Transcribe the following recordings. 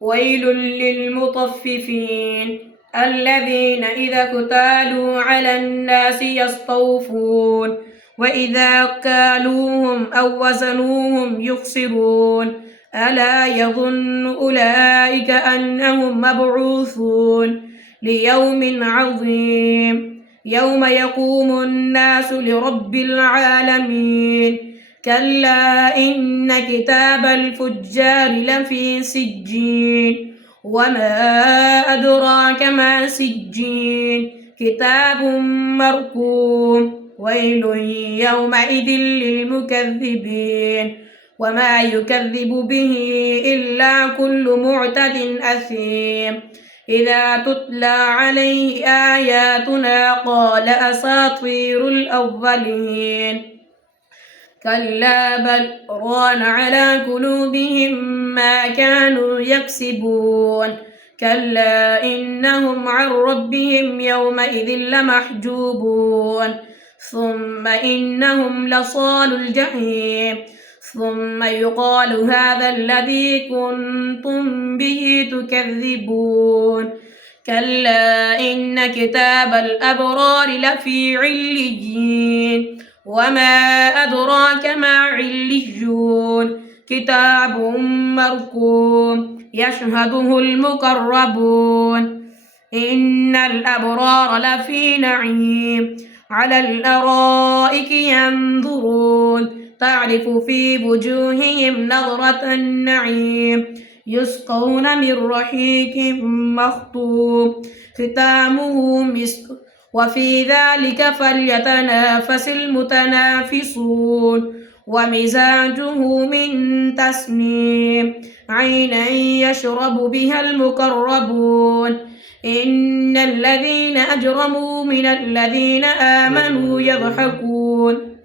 ويل للمطففين الذين إذا اكتالوا على الناس يستوفون وإذا كالوهم أو وزنوهم يخسرون ألا يظن أولئك أنهم مبعوثون ليوم عظيم يوم يقوم الناس لرب العالمين كلا إن كتاب الفجار لفي سجين وما أدراك ما سجين كتاب مرقوم ويل يومئذ للمكذبين وما يكذب به إلا كل معتد أثيم إذا تتلى عليه آياتنا قال أساطير الأولين كلا بل ران على قلوبهم ما كانوا يكسبون كلا إنهم عن ربهم يومئذ لمحجوبون ثم إنهم لصال الجحيم ثم يقال هذا الذي كنتم به تكذبون كلا إن كتاب الأبرار لفي عليين وما أدراك ما عليون كتاب مرقوم يشهده المقربون إن الأبرار لفي نعيم على الأرائك ينظرون تعرف في وجوههم نظرة النعيم يسقون من رحيق مختوم ختامه مسك وفي ذلك فليتنافس المتنافسون ومزاجه من تسنيم عينا يشرب بها المقربون إن الذين أجرموا من الذين آمنوا يضحكون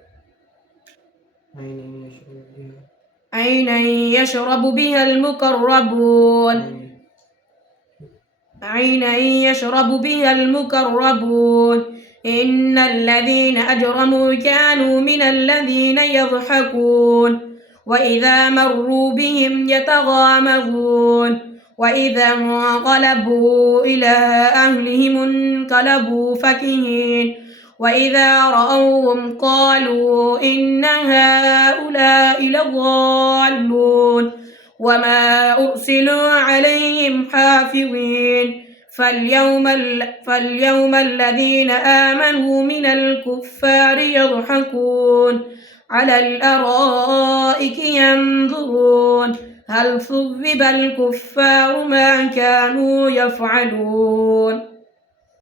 عينا يشرب بها المقربون عينا يشرب بها المقربون إن الذين أجرموا كانوا من الذين يضحكون وإذا مروا بهم يتغامزون وإذا انقلبوا إلى أهلهم انقلبوا فكهين وإذا رأوهم قالوا إن هؤلاء لضالون وما أرسلوا عليهم حافظين فاليوم الذين آمنوا من الكفار يضحكون على الأرائك ينظرون هل ثوب الكفار ما كانوا يفعلون